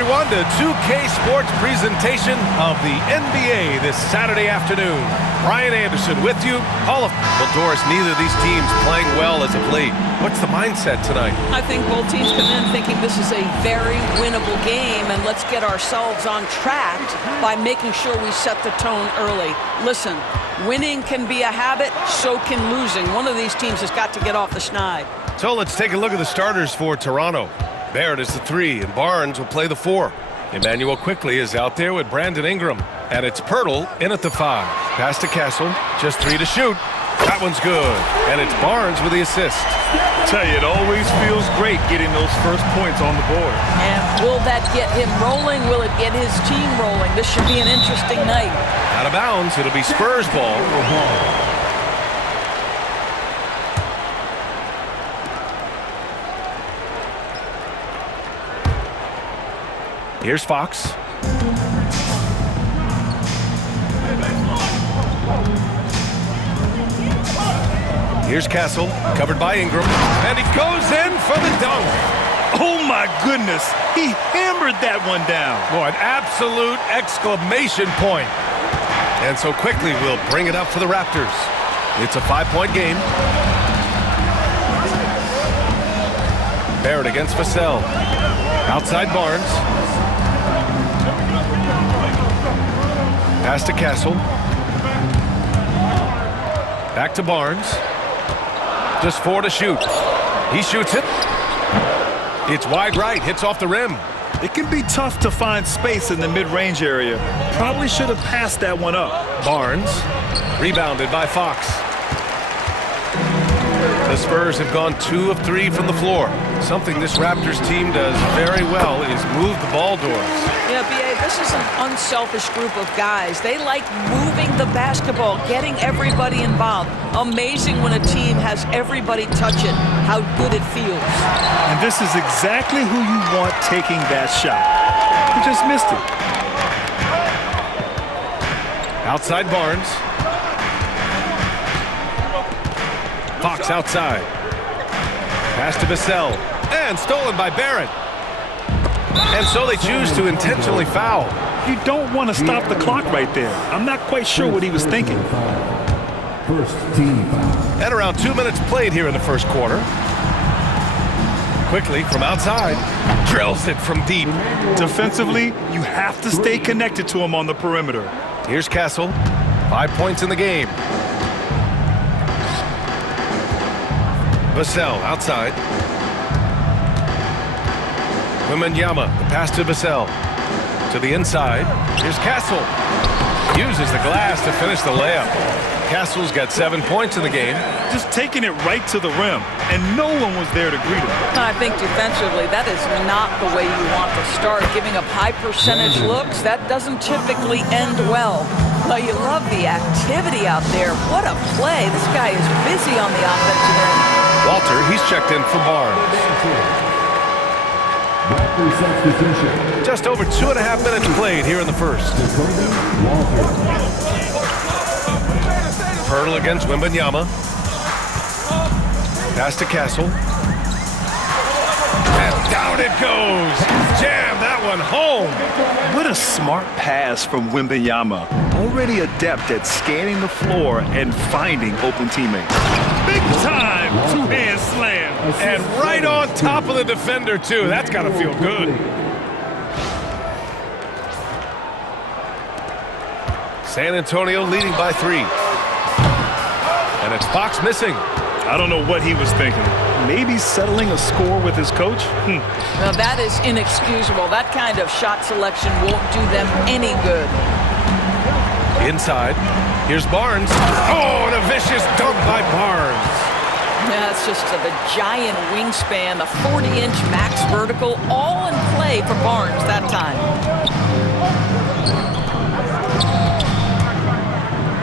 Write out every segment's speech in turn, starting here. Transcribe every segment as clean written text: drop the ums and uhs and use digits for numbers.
everyone, to 2K Sports presentation of the NBA this Saturday afternoon. Brian Anderson with you. Well, Doris, neither of these teams playing well as of late. What's the mindset tonight? I think both teams come in thinking this is a very winnable game, and let's get ourselves on track by making sure we set the tone early. Listen, winning can be a habit, so can losing. One of these teams has got to get off the schneid. So let's take a look at the starters for Toronto. Barrett is the 3, and Barnes will play the 4. Emmanuel Quickley is out there with Brandon Ingram. And it's Pirtle in at the 5. Pass to Castle, just 3 to shoot. That one's good. And it's Barnes with the assist. Tell you, it always feels great getting those first points on the board. And will that get him rolling? Will it get his team rolling? This should be an interesting night. Out of bounds, it'll be Spurs ball. Here's Fox. Here's Castle, covered by Ingram, and he goes in for the dunk. Oh my goodness, he hammered that one down. Oh, an absolute exclamation point. And so Quickly will bring it up for the Raptors. It's a 5-point game. Barrett against Vassell. Outside Barnes. Pass to Castle. Back to Barnes. Just 4 to shoot. He shoots it. It's wide right, hits off the rim. It can be tough to find space in the mid-range area. Probably should have passed that one up. Barnes, rebounded by Fox. The Spurs have gone 2 of 3 from the floor. Something this Raptors team does very well is move the ball, Doris. Yeah, B.A., this is an unselfish group of guys. They like moving the basketball, getting everybody involved. Amazing when a team has everybody touch it, how good it feels. And this is exactly who you want taking that shot. He just missed it. Outside Barnes. Fox outside. Pass to Vassell. And stolen by Barrett. And so they choose to intentionally foul. You don't want to stop the clock right there. I'm not quite sure what he was thinking. First team foul. And around 2 minutes played here in the first quarter. Quickly from outside. Drills it from deep. Defensively, you have to stay connected to him on the perimeter. Here's Castle. 5 points in the game. Vassell outside. Wembanyama, the pass to Vassell. To the inside. Here's Castle. Uses the glass to finish the layup. Castle's got 7 points in the game. Just taking it right to the rim, and no one was there to greet him. I think defensively, that is not the way you want to start. Giving up high percentage looks, that doesn't typically end well. But you love the activity out there. What a play. This guy is busy on the offensive end. Walter, he's checked in for Barnes. Just over 2.5 minutes played here in the first. Pirtle against Wembanyama. Pass to Castle. And down it goes. Jam that one home. What a smart pass from Wembanyama. Already adept at scanning the floor and finding open teammates. Big time two-hand slam. And right on top of the defender, too. That's got to feel good. San Antonio leading by 3. And it's Fox missing. I don't know what he was thinking. Maybe settling a score with his coach? Now that is inexcusable. That kind of shot selection won't do them any good. Inside. Here's Barnes. Oh, and a vicious dunk by Barnes. Yeah, it's just the giant wingspan, the 40-inch max vertical, all in play for Barnes that time.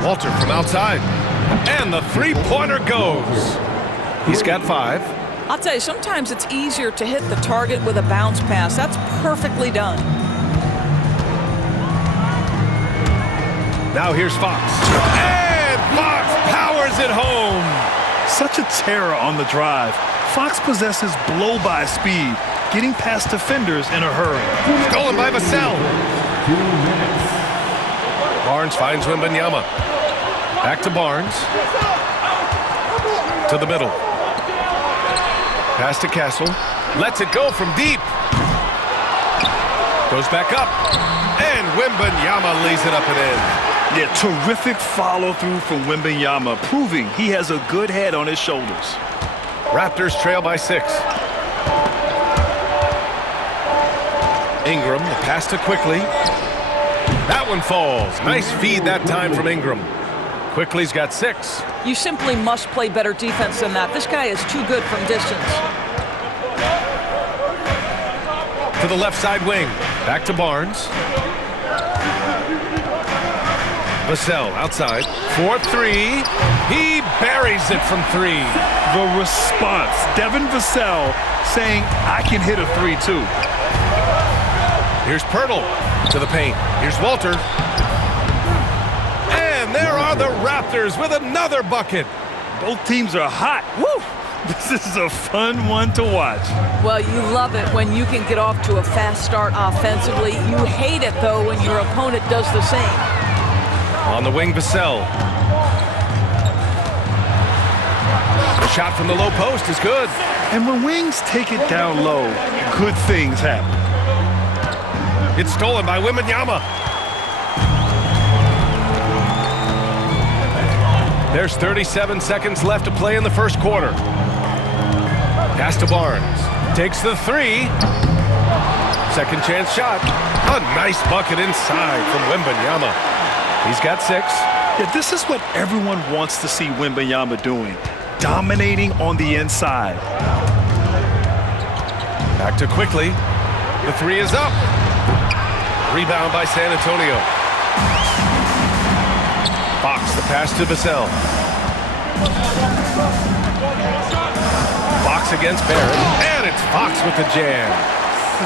Walter from outside. And the three-pointer goes. He's got 5. I'll tell you, sometimes it's easier to hit the target with a bounce pass. That's perfectly done. Now here's Fox. And Fox powers it home. Such a terror on the drive. Fox possesses blow-by speed, getting past defenders in a hurry. Stolen by Vassell. 2 minutes. Barnes finds Wembanyama. Back to Barnes. To the middle. Pass to Castle. Lets it go from deep. Goes back up. And Wembanyama lays it up and in. Yeah, terrific follow-through from Wembanyama, proving he has a good head on his shoulders. Raptors trail by 6. Ingram, the pass to Quickly. That one falls. Nice feed that time from Ingram. Quickly's got 6. You simply must play better defense than that. This guy is too good from distance. To the left side wing. Back to Barnes. Vassell outside. 4-3. He buries it from 3. The response, Devin Vassell saying, I can hit a 3 too. Here's Pirtle to the paint. Here's Walter. And there are the Raptors with another bucket. Both teams are hot. Woo! This is a fun one to watch. Well, you love it when you can get off to a fast start offensively. You hate it, though, when your opponent does the same. On the wing, Vassell. The shot from the low post is good. And when wings take it down low, good things happen. It's stolen by Wembanyama. There's 37 seconds left to play in the first quarter. Pass to Barnes. Takes the 3. Second chance shot. A nice bucket inside from Wembanyama. He's got 6. Yeah, this is what everyone wants to see Wembanyama doing. Dominating on the inside. Back to Quickly. The 3 is up. Rebound by San Antonio. Fox, the pass to Vassell. Fox against Barrett. And it's Fox with the jam.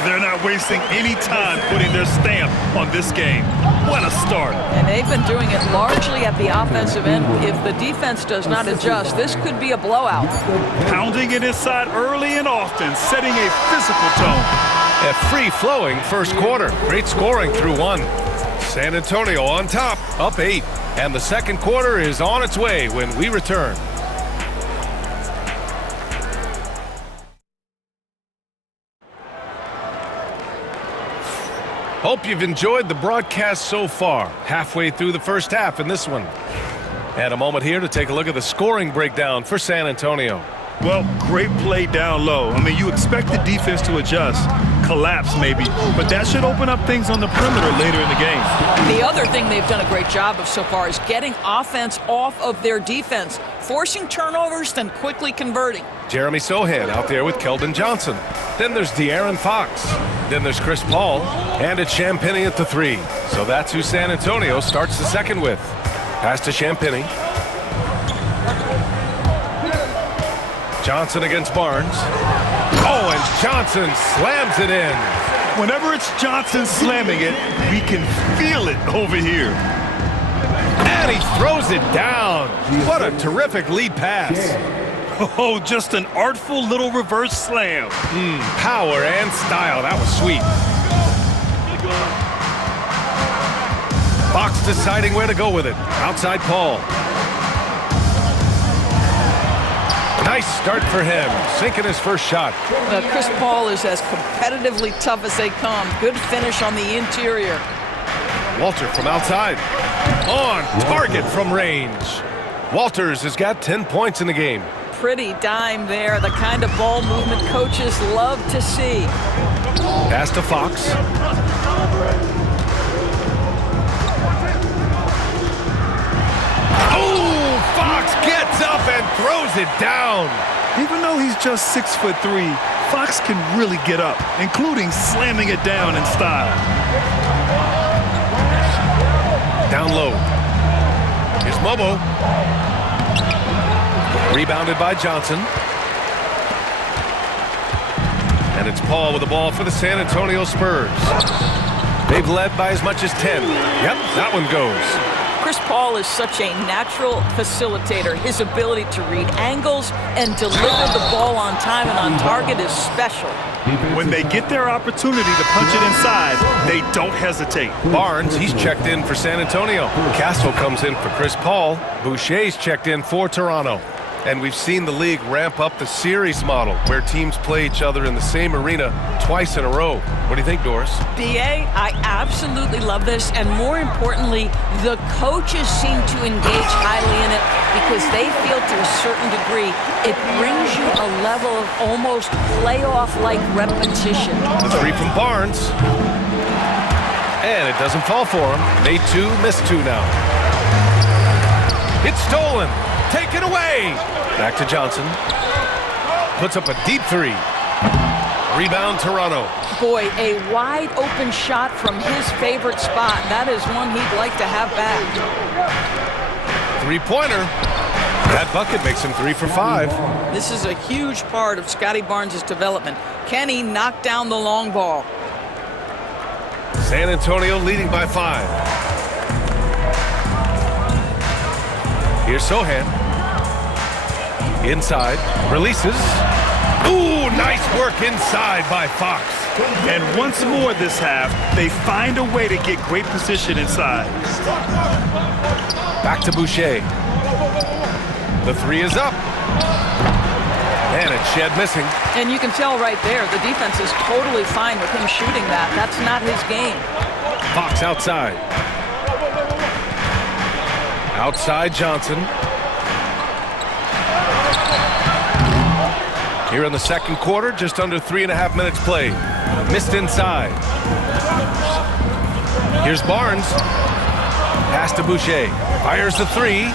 They're not wasting any time putting their stamp on this game. What a start. And they've been doing it largely at the offensive end. If the defense does not adjust, this could be a blowout. Pounding it inside early and often, setting a physical tone. A free-flowing first quarter. Great scoring through 1. San Antonio on top, up 8. And the second quarter is on its way when we return. Hope you've enjoyed the broadcast so far. Halfway through the first half in this one. And a moment here to take a look at the scoring breakdown for San Antonio. Well, great play down low. I mean, you expect the defense to adjust, collapse maybe, but that should open up things on the perimeter later in the game. The other thing they've done a great job of so far is getting offense off of their defense, forcing turnovers, then quickly converting. Jeremy Sohan out there with Keldon Johnson. Then there's De'Aaron Fox. Then there's Chris Paul. And it's Champagnie at the 3. So that's who San Antonio starts the second with. Pass to Champagnie. Johnson against Barnes. Oh, and Johnson slams it in. Whenever it's Johnson slamming it, we can feel it over here. And he throws it down. What a terrific lead pass. Oh, just an artful little reverse slam. Power and style. That was sweet. Fox deciding where to go with it. Outside Paul. Nice start for him, sinking his first shot. Chris Paul is as competitively tough as they come. Good finish on the interior. Walter from outside. On target from range. Walters has got 10 points in the game. Pretty dime there, the kind of ball movement coaches love to see. Pass to Fox. Oh, Fox gets up and throws it down. Even though he's just 6'3", Fox can really get up, including slamming it down in style. Down low. Here's Mobo. Rebounded by Johnson. And it's Paul with the ball for the San Antonio Spurs. They've led by as much as 10. Yep, that one goes. Chris Paul is such a natural facilitator. His ability to read angles and deliver the ball on time and on target is special. When they get their opportunity to punch it inside, they don't hesitate. Barnes, he's checked in for San Antonio. Castle comes in for Chris Paul. Boucher's checked in for Toronto. And we've seen the league ramp up the series model where teams play each other in the same arena twice in a row. What do you think, Doris? BA, I absolutely love this, and more importantly, the coaches seem to engage highly in it because they feel to a certain degree it brings you a level of almost playoff-like repetition. The three from Barnes. And it doesn't fall for him. Made two, missed two now. It's stolen. Taken away. Back to Johnson. Puts up a deep three. Rebound, Toronto. Boy, a wide open shot from his favorite spot. That is one he'd like to have back. Three-pointer. That bucket makes him 3 for 5. This is a huge part of Scotty Barnes' development. Can he knock down the long ball? San Antonio leading by 5. Here's Sohan. Inside. Releases. Ooh, nice work inside by Fox. And once more this half, they find a way to get great position inside. Back to Boucher. The three is up. And it's Shed missing. And you can tell right there, the defense is totally fine with him shooting that. That's not his game. Fox outside. Outside Johnson. Here in the second quarter, just under 3.5 minutes played. Missed inside. Here's Barnes. Pass to Boucher. Fires the three.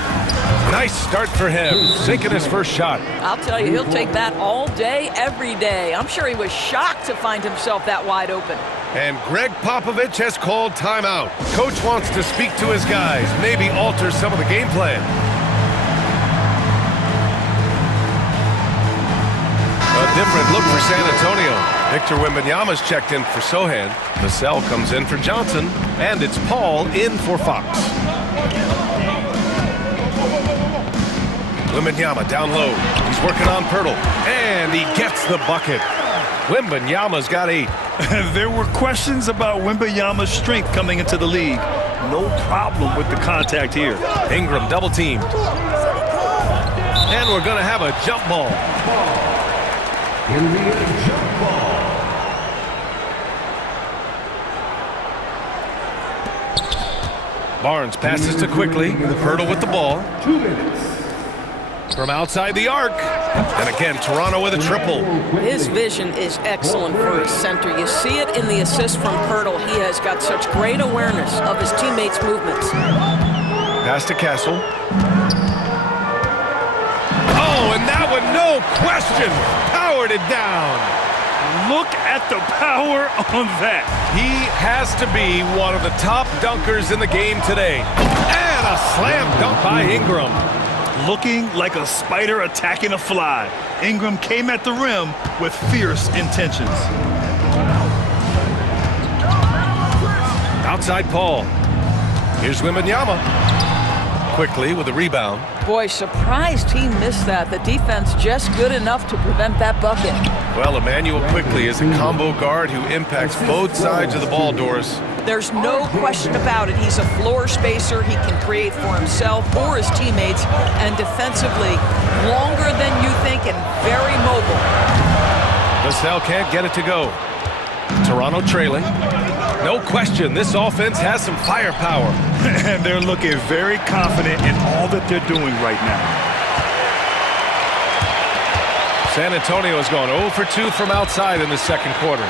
Nice start for him. Sinking his first shot. I'll tell you, he'll take that all day, every day. I'm sure he was shocked to find himself that wide open. And Greg Popovich has called timeout. Coach wants to speak to his guys, maybe alter some of the game plan. A different look for San Antonio. Victor Wembanyama's checked in for Sohan. Vassell comes in for Johnson, and it's Paul in for Fox. Wembanyama down low. He's working on Pirtle, and he gets the bucket. Wembanyama's got 8. There were questions about Wembanyama's strength coming into the league. No problem with the contact here. Ingram double teamed. And we're going to have a jump ball. NBA jump ball. Barnes passes to Quickly. Pirtle with the ball. 2 minutes. From outside the arc. And again, Toronto with a triple. His vision is excellent for his center. You see it in the assist from Pirtle. He has got such great awareness of his teammates' movements. Pass to Castle. Oh, and that one, no question, powered it down. Look at the power on that. He has to be one of the top dunkers in the game today. And a slam dunk by Ingram. Looking like a spider attacking a fly. Ingram came at the rim with fierce intentions. Outside Paul. Here's Wembanyama. Quickly with a rebound. Boy, surprised he missed that. The defense just good enough to prevent that bucket. Well, Emmanuel Quickly is a combo guard who impacts both sides of the ball, Doris. There's no question about it. He's a floor spacer. He can create for himself or his teammates. And defensively, longer than you think and very mobile. Vassell can't get it to go. Toronto trailing. No question, this offense has some firepower. And they're looking very confident in all that they're doing right now. San Antonio has gone 0 for 2 from outside in the second quarter.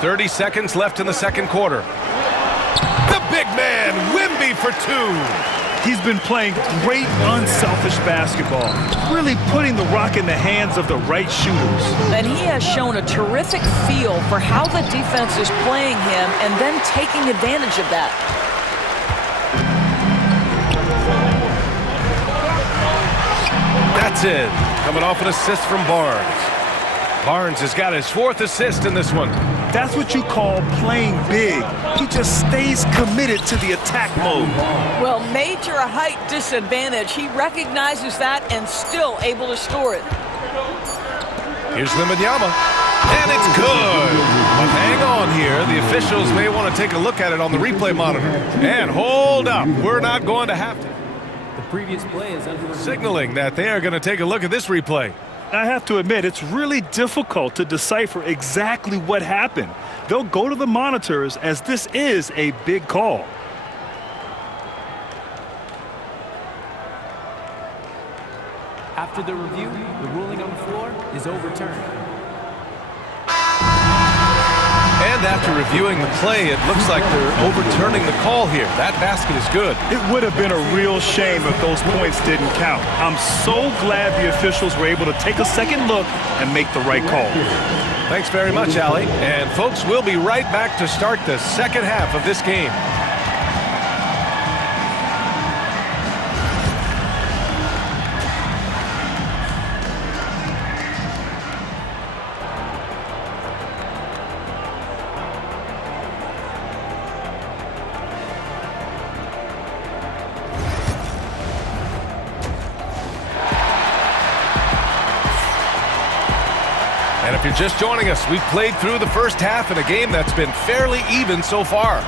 .30 seconds left in the second quarter. The big man, Wemby for 2. He's been playing great, unselfish basketball, really putting the rock in the hands of the right shooters. And he has shown a terrific feel for how the defense is playing him and then taking advantage of that. That's it. Coming off an assist from Barnes. Barnes has got his 4th assist in this one. That's what you call playing big. He just stays committed to the attack mode. Well, major height disadvantage. He recognizes that and still able to score it. Here's Wembanyama, and it's good. But hang on here. The officials may want to take a look at it on the replay monitor. And hold up. We're not going to have to. The previous play is under Signaling that they are going to take a look at this replay. I have to admit, it's really difficult to decipher exactly what happened. They'll go to the monitors as this is a big call. After the review, the ruling on the floor is overturned. And after reviewing the play, it looks like they're overturning the call here. That basket is good. It would have been a real shame if those points didn't count. I'm so glad the officials were able to take a second look and make the right call. Thanks very much, Allie. And folks, we'll be right back to start the second half of this game. And if you're just joining us, we've played through the first half in a game that's been fairly even so far.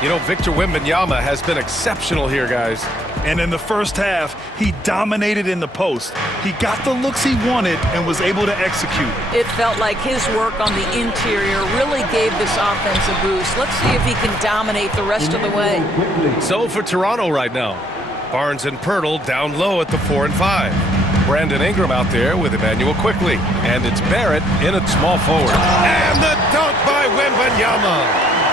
You know, Victor Wembanyama has been exceptional here, guys. And in the first half, he dominated in the post. He got the looks he wanted and was able to execute. It felt like his work on the interior really gave this offense a boost. Let's see if he can dominate the rest of the way. So for Toronto right now, Barnes and Pirtle down low at the 4 and 5. Brandon Ingram out there with Emmanuel Quickley. And it's Barrett in at small forward. And the dunk by Wembanyama.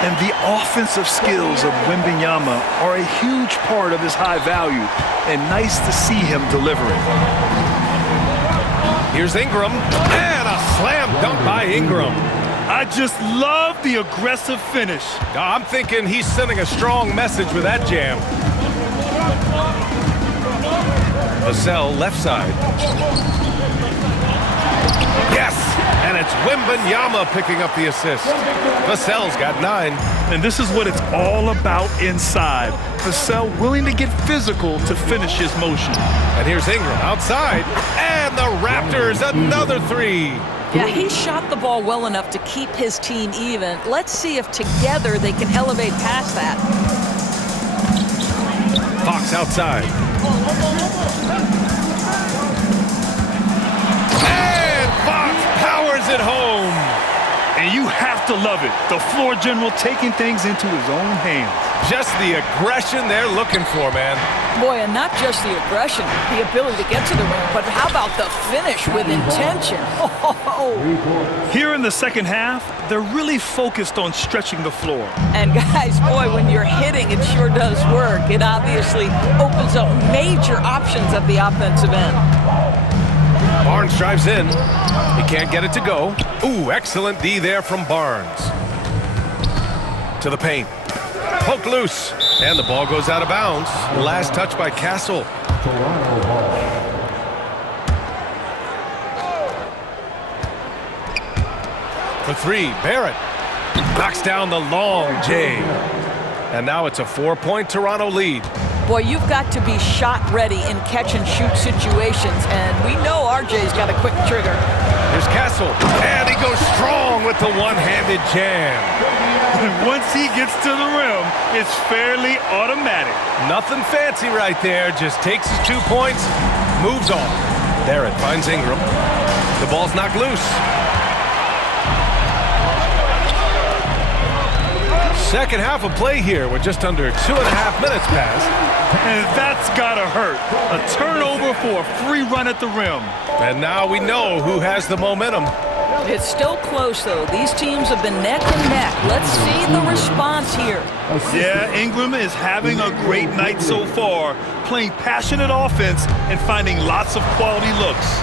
And the offensive skills of Wembanyama are a huge part of his high value. And nice to see him deliver it. Here's Ingram. And a slam dunk by Ingram. I just love the aggressive finish. I'm thinking he's sending a strong message with that jam. Vassell left side. Yes! And it's Wembanyama picking up the assist. Vassell's got 9. And this is what it's all about inside. Vassell willing to get physical to finish his motion. And here's Ingram outside. And the Raptors another 3. Yeah, he shot the ball well enough to keep his team even. Let's see if together they can elevate past that. Fox outside. And Fox powers it home. And you have to love it. The floor general taking things into his own hands. Just the aggression they're looking for, man. Boy, and not just the aggression, the ability to get to the rim, but how about the finish with intention? Oh. Here in the second half, they're really focused on stretching the floor. And guys, boy, when you're hitting, it sure does work. It obviously opens up major options at the offensive end. Barnes drives in. He can't get it to go. Ooh, excellent D there from Barnes. To the paint. Poked loose. And the ball goes out of bounds. Last touch by Castle. For 3, Barrett. Knocks down the long J. And now it's a 4-point Toronto lead. Boy, you've got to be shot ready in catch-and-shoot situations, and we know RJ's got a quick trigger. Here's Castle, and he goes strong with the one-handed jam. Once he gets to the rim, it's fairly automatic. Nothing fancy right there, just takes his 2 points, moves on. Barrett finds Ingram. The ball's knocked loose. Second half of play here with just under 2.5 minutes passed. And that's gotta hurt. A turnover for a free run at the rim. And now we know who has the momentum. It's still close, though. These teams have been neck and neck. Let's see the response here. Yeah, Ingram is having a great night so far, playing passionate offense and finding lots of quality looks.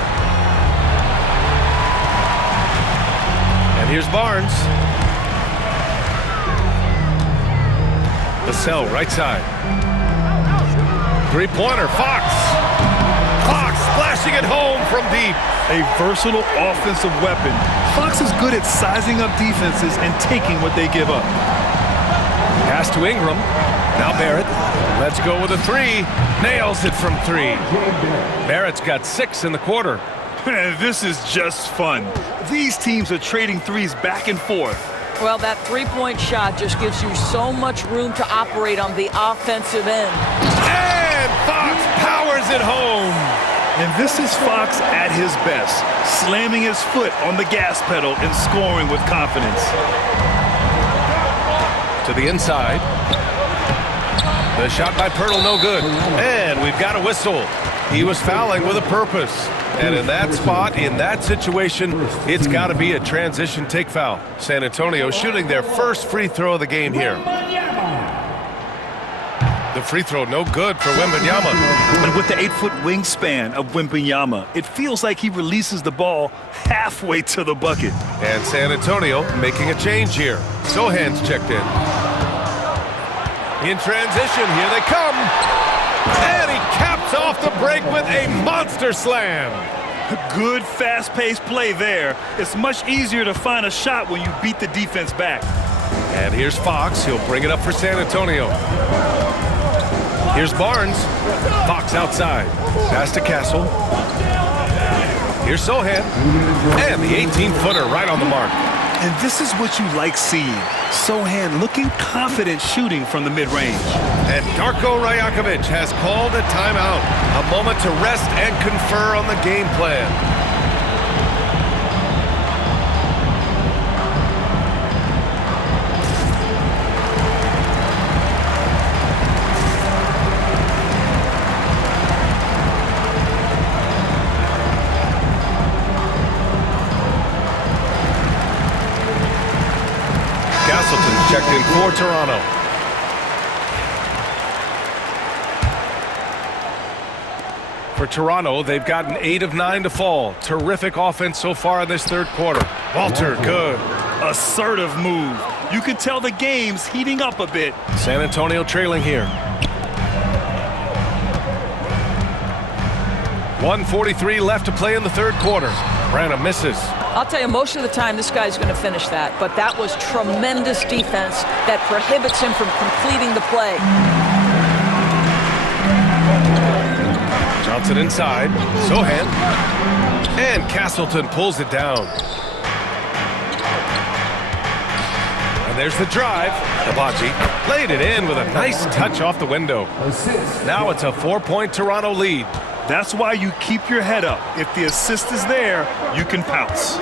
And here's Barnes. Vassell, right side. Three-pointer, Fox. Fox, splash dishing it home from deep. A versatile offensive weapon. Fox is good at sizing up defenses and taking what they give up. Pass to Ingram. Now Barrett. Let's go with a three. Nails it from three. Barrett's got 6 in the quarter. This is just fun. These teams are trading threes back and forth. Well, that three-point shot just gives you so much room to operate on the offensive end. And Fox powers it home. And this is Fox at his best, slamming his foot on the gas pedal and scoring with confidence. To the inside. The shot by Pirtle, no good. And we've got a whistle. He was fouling with a purpose. And in that spot, in that situation, it's got to be a transition take foul. San Antonio shooting their first free throw of the game here. The free throw no good for Wembanyama. But with the 8-foot wingspan of Wembanyama, it feels like he releases the ball halfway to the bucket. And San Antonio making a change here. Sohan's checked in. In transition, here they come. And he caps off the break with a monster slam. Good fast-paced play there. It's much easier to find a shot when you beat the defense back. And here's Fox. He'll bring it up for San Antonio. Here's Barnes. Fox outside. Pass to Castle. Here's Sohan. And the 18-footer right on the mark. And this is what you like seeing. Sohan looking confident shooting from the mid-range. And Darko Rajakovic has called a timeout. A moment to rest and confer on the game plan. Castleton checked in for Toronto. For Toronto, they've gotten 8 of 9 to fall. Terrific offense so far in this third quarter. Walter, good. Assertive move. You can tell the game's heating up a bit. San Antonio trailing here. 1:43 left to play in the third quarter. Branham misses. I'll tell you, most of the time this guy's going to finish that, but that was tremendous defense that prohibits him from completing the play. Johnson inside. Sohan. And Castleton pulls it down. And there's the drive. Abaji played it in with a nice touch off the window. Now it's a 4-point Toronto lead. That's why you keep your head up. If the assist is there, you can pounce.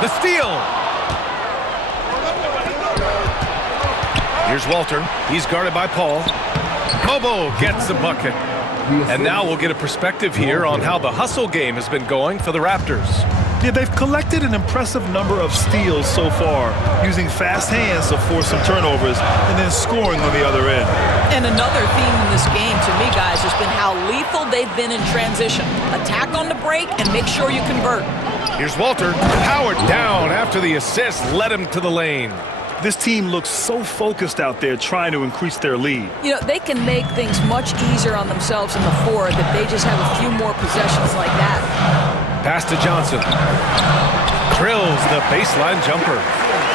The steal. Here's Walter. He's guarded by Paul. Bobo gets the bucket. And now we'll get a perspective here on how the hustle game has been going for the Raptors. Yeah, they've collected an impressive number of steals so far, using fast hands to force some turnovers and then scoring on the other end. And another theme in this game, to me, guys, has been how lethal they've been in transition. Attack on the break and make sure you convert. Here's Walter. Powered down after the assist led him to the lane. This team looks so focused out there trying to increase their lead. You know, they can make things much easier on themselves in the fourth if they just have a few more possessions like that. Pass to Johnson. Drills the baseline jumper.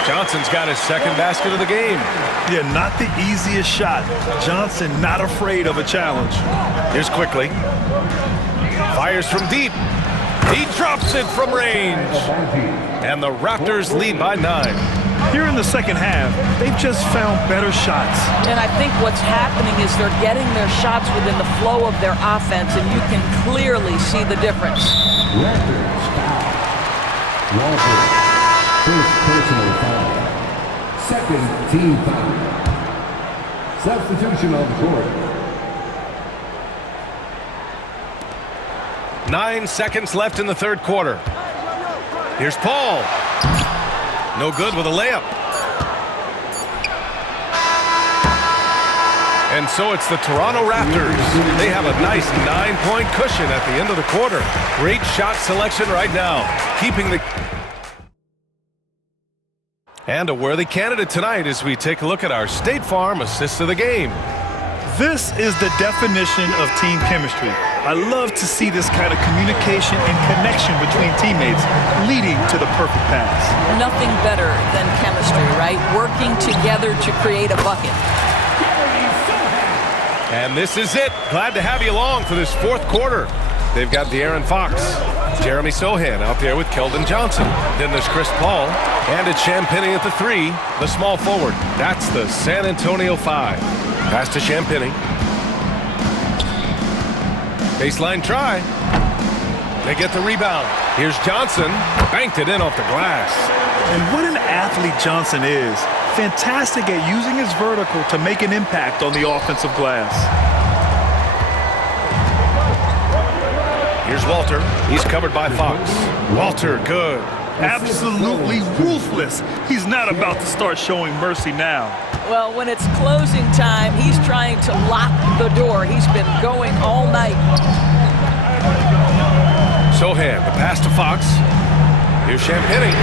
Johnson's got his second basket of the game. Yeah, not the easiest shot. Johnson not afraid of a challenge. Here's Quickly. Fires from deep. He drops it from range. And the Raptors lead by 9. Here in the second half, they've just found better shots. And I think what's happening is they're getting their shots within the flow of their offense, and you can clearly see the difference. Raptors foul. Walter, first personal foul. Second team foul. Substitution on the court. 9 seconds left in the third quarter. Here's Paul. No good with a layup. And so it's the Toronto Raptors. They have a nice 9-point cushion at the end of the quarter. Great shot selection right now. Keeping the... And a worthy candidate tonight as we take a look at our State Farm assist of the game. This is the definition of team chemistry. I love to see this kind of communication and connection between teammates leading to the perfect pass. Nothing better than chemistry, right? Working together to create a bucket. And this is it. Glad to have you along for this fourth quarter. They've got De'Aaron Fox, Jeremy Sohan out there with Keldon Johnson. Then there's Chris Paul, and it's Champagnie at the 3, the small forward. That's the San Antonio 5. Pass to Champagnie. Baseline try. They get the rebound. Here's Johnson. Banked it in off the glass. And what an athlete Johnson is. Fantastic at using his vertical to make an impact on the offensive glass. Here's Walter. He's covered by Fox. Walter, good. Absolutely ruthless. He's not about to start showing mercy now. Well, when it's closing time, he's trying to lock the door. He's been going all night. Sohan, the pass to Fox. Here's Champagnie.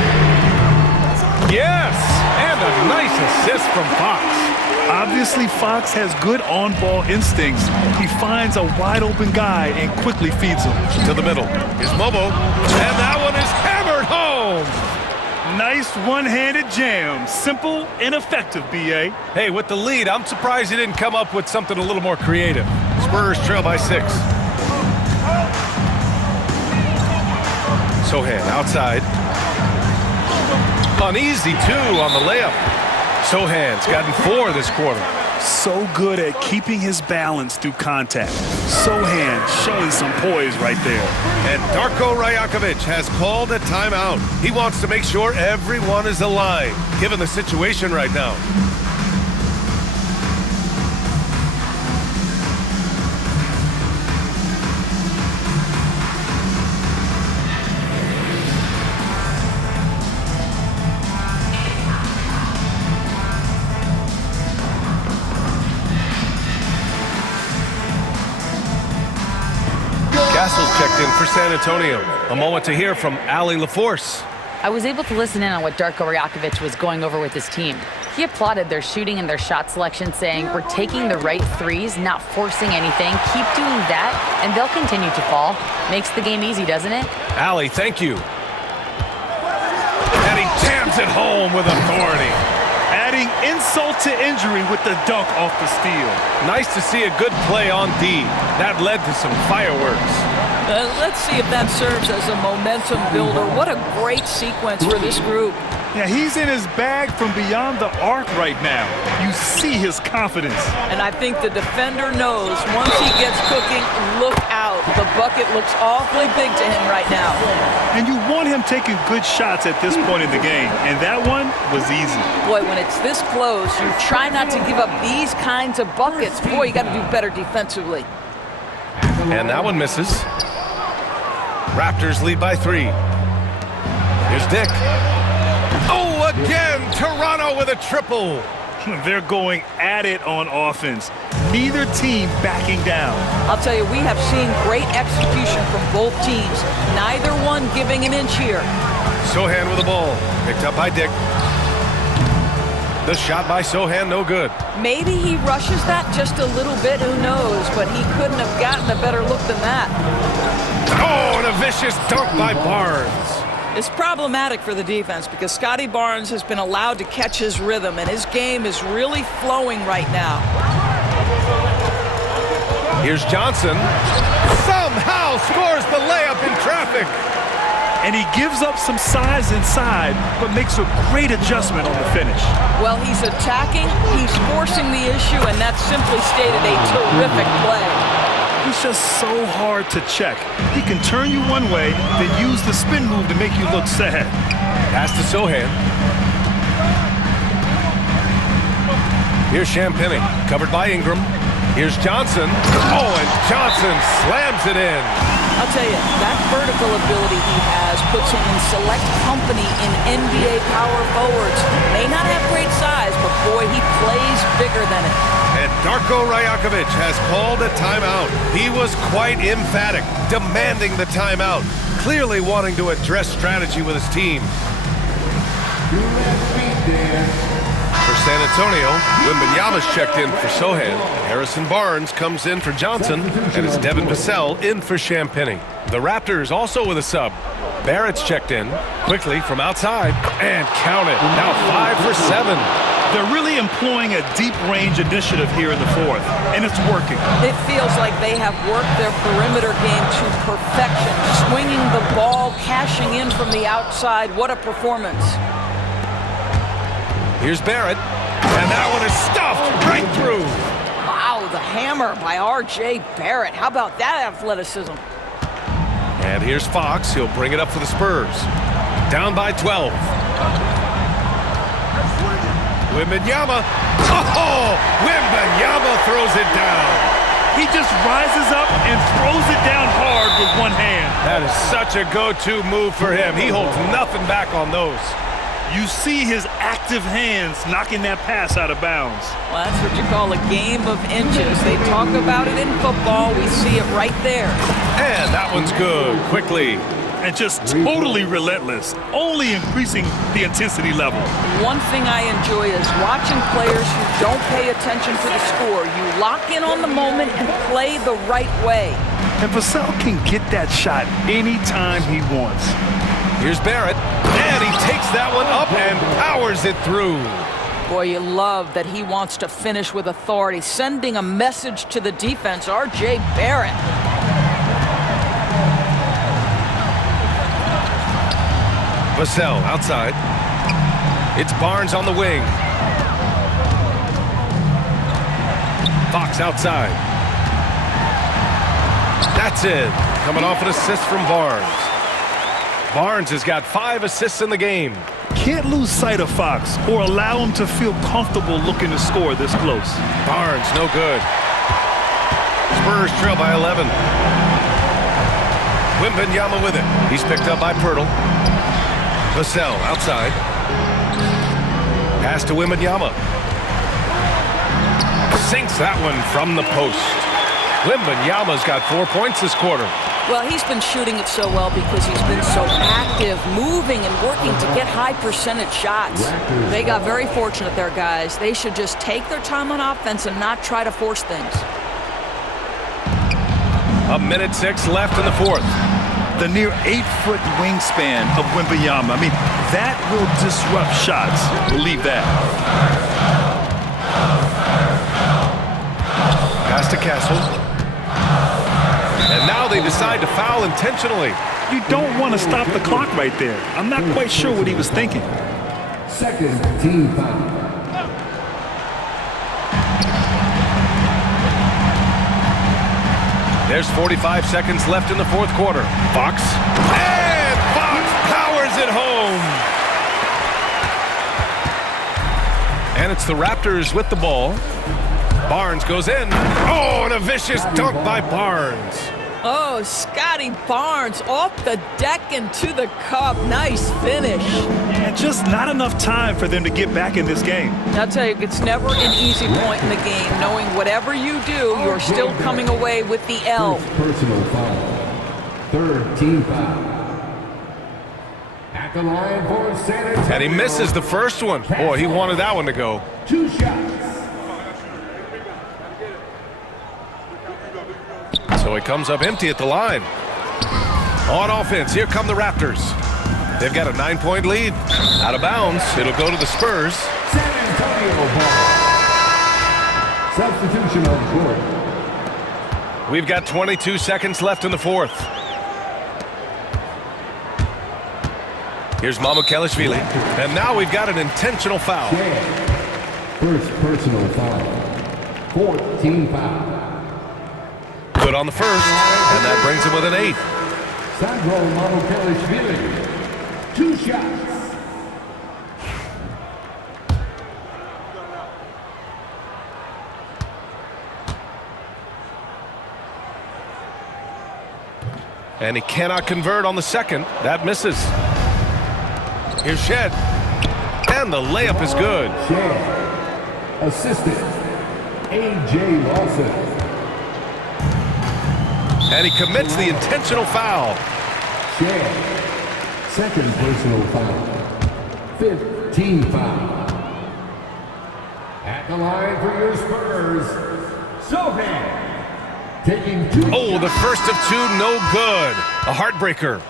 Yes! And a nice assist from Fox. Obviously, Fox has good on-ball instincts. He finds a wide-open guy and quickly feeds him. To the middle. Here's Momo. And that one is hammered home. Nice one-handed jam. Simple and effective, B.A. Hey, with the lead, I'm surprised he didn't come up with something a little more creative. Spurs trail by 6. Sohan outside. Uneasy, too, on the layup. Sohan's gotten 4 this quarter. So good at keeping his balance through contact. Sohan showing some poise right there. And Darko Rajakovic has called a timeout. He wants to make sure everyone is aligned, given the situation right now. Castles checked in for San Antonio. A moment to hear from Allie LaForce. I was able to listen in on what Darko Rajakovic was going over with his team. He applauded their shooting and their shot selection, saying, "We're taking the right threes, not forcing anything. Keep doing that, and they'll continue to fall." Makes the game easy, doesn't it? Allie, thank you. And he jams it home with authority. Adding insult to injury with the dunk off the steal. Nice to see a good play on D. That led to some fireworks. Let's see if that serves as a momentum builder. What a great sequence for this group. Yeah, he's in his bag from beyond the arc right now. You see his confidence. And I think the defender knows once he gets cooking, look out. The bucket looks awfully big to him right now. And you want him taking good shots at this point in the game. And that one was easy. Boy, when it's this close, you try not to give up these kinds of buckets. Boy, you got to do better defensively. And that one misses. Raptors lead by 3. Here's Dick. Oh, again, Toronto with a triple. They're going at it on offense. Neither team backing down. I'll tell you, we have seen great execution from both teams. Neither one giving an inch here. Sohan with the ball. Picked up by Dick. The shot by Sohan, no good. Maybe he rushes that just a little bit, who knows, but he couldn't have gotten a better look than that. Oh, and a vicious dunk by Barnes. It's problematic for the defense because Scotty Barnes has been allowed to catch his rhythm, and his game is really flowing right now. Here's Johnson. Somehow scores the layup in traffic. And he gives up some size inside, but makes a great adjustment on the finish. Well, he's attacking, he's forcing the issue, and that's simply stated a terrific play. He's just so hard to check. He can turn you one way, then use the spin move to make you look sad. Pass to Sohan. Here's Champagnie, covered by Ingram. Here's Johnson. Oh, and Johnson slams it in. I'll tell you, that vertical ability he has puts him in select company in NBA power forwards. May not have great size, but boy, he plays bigger than it. And Darko Rajakovic has called a timeout. He was quite emphatic, demanding the timeout, clearly wanting to address strategy with his team. For San Antonio, Wembanyama's checked in for Sohan. Harrison Barnes comes in for Johnson, and it's Devin Vassell in for Champagnie. The Raptors also with a sub. Barrett's checked in quickly from outside, and count it. Now 5 for 7. They're really employing a deep range initiative here in the fourth, and it's working. It feels like they have worked their perimeter game to perfection, swinging the ball, cashing in from the outside. What a performance. Here's Barrett, and that one is stuffed right through. Wow, the hammer by R.J. Barrett. How about that athleticism? And here's Fox. He'll bring it up for the Spurs. Down by 12. Wembanyama. Oh, Wembanyama throws it down. He just rises up and throws it down hard with one hand. That is such a go-to move for him. He holds nothing back on those. You see his active hands knocking that pass out of bounds. Well, that's what you call a game of inches. They talk about it in football. We see it right there. And that one's good. Quickly. And just totally relentless, only increasing the intensity level. One thing I enjoy is watching players who don't pay attention to the score. You lock in on the moment and play the right way. And Vassell can get that shot anytime he wants. Here's Barrett, and he takes that one up and powers it through. Boy, you love that he wants to finish with authority, sending a message to the defense. R.J. Barrett. Vassell outside. It's Barnes on the wing. Fox outside. That's it. Coming off an assist from Barnes. Barnes has got 5 assists in the game. Can't lose sight of Fox or allow him to feel comfortable looking to score this close. Barnes, no good. Spurs trail by 11. Wembanyama with it. He's picked up by Pirtle. Vassell outside. Pass to Wembanyama. Sinks that one from the post. Wembanyama's got 4 points this quarter. Well, he's been shooting it so well because he's been so active, moving and working to get high percentage shots. They got very fortunate there, guys. They should just take their time on offense and not try to force things. 1:06 left in the fourth. The near 8-foot wingspan of Wembanyama. I mean, that will disrupt shots. Believe that. Pass to Castle. And now they decide to foul intentionally. You don't want to stop the clock right there. I'm not quite sure what he was thinking. Second team foul. There's 45 seconds left in the fourth quarter. Fox. And Fox powers it home. And it's the Raptors with the ball. Barnes goes in. Oh, and a vicious dunk by Barnes. Oh, Scotty Barnes off the deck and to the cup. Nice finish. And just not enough time for them to get back in this game. I'll tell you, it's never an easy point in the game, knowing whatever you do, you're still coming away with the L. First personal foul. Third team foul. At the line for San Antonio. And he misses the first one. Boy, he wanted that one to go. 2 shots. So he comes up empty at the line. On offense, here come the Raptors. They've got a 9-point lead. Out of bounds, it'll go to the Spurs. San Antonio ball. Substitution on the court. We've got 22 seconds left in the fourth. Here's Mamukelashvili. And now we've got an intentional foul. First personal foul. Fourth team foul. Good on the first, and that brings him with an 8. Sandro Mamukelashvili. 2 shots. And he cannot convert on the second. That misses. Here's Shed. And the layup is good. Shed. Assistant. A.J. Lawson. And he commits the intentional foul. Shed. Second personal foul. Fifth team foul. At the line for your Spurs, Sochan. Taking 2 Oh, the first of two, no good. A heartbreaker.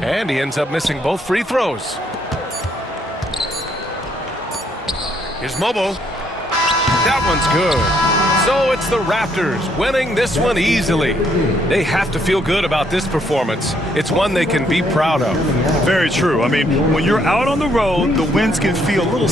And he ends up missing both free throws. Here's Mobo. That one's good. So it's the Raptors winning this one easily. They have to feel good about this performance. It's one they can be proud of. Very true. I mean, when you're out on the road, the wins can feel a little